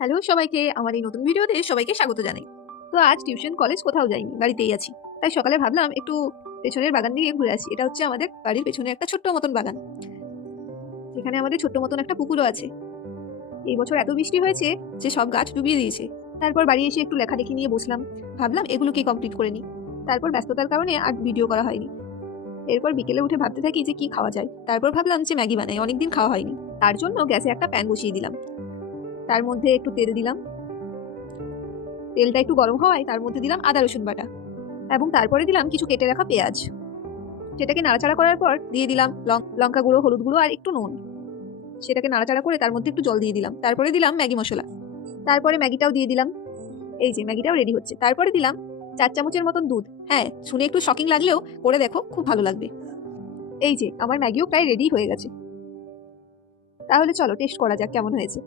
Hello সবাইকে, আমার এই নতুন ভিডিওতে সবাইকে স্বাগত জানাই। তো আজ টিউশন কলেজ কোথাও যাইনি, বাড়িতেই আছি। তাই সকালে ভাবলাম একটু পেছনের বাগান দিকে ঘুরে আসি। এটা হচ্ছে আমাদের বাড়ির পেছনে একটা ছোট্ট মতন বাগান, যেখানে আমাদের ছোট্ট মতন একটা পুকুরও আছে। এই বছর এত বৃষ্টি হয়েছে যে সব গাছ ডুবিয়ে দিয়েছে। তারপর বাড়ি এসে একটু লেখালেখি নিয়ে বসলাম, ভাবলাম এগুলোকে কমপ্লিট করে নিই। তারপর ব্যস্ততার কারণে আর ভিডিও করা হয়নি। এরপর বিকেলে উঠে ভাবতে থাকি যে কি খাওয়া যায়। তারপর ভাবলাম যে ম্যাগি বানাই, অনেকদিন খাওয়া হয়নি। তার জন্য গ্যাসে একটা প্যান বসিয়ে দিলাম, তার মধ্যে একটু তেল দিলাম। তেলটা একটু গরম হওয়ায় তার মধ্যে দিলাম আদা রসুন বাটা এবং তারপরে দিলাম কিছু কেটে রাখা পেঁয়াজ। সেটাকে নাড়াচাড়া করার পর দিয়ে দিলাম লঙ্কা গুঁড়ো, হলুদ গুঁড়ো আর একটু নুন। সেটাকে নাড়াচাড়া করে তার মধ্যে একটু জল দিয়ে দিলাম। তারপরে দিলাম ম্যাগি মশলা। তারপরে ম্যাগিটাও দিয়ে দিলাম। এই যে ম্যাগিটাও রেডি হচ্ছে। তারপরে দিলাম 4 চামচের মতন দুধ। হ্যাঁ, শুনে একটু শকিং লাগলেও করে দেখো, খুব ভালো লাগবে। এই যে আমার ম্যাগিও প্রায় রেডি হয়ে গেছে। তাহলে চলো টেস্ট করা যাক কেমন হয়েছে।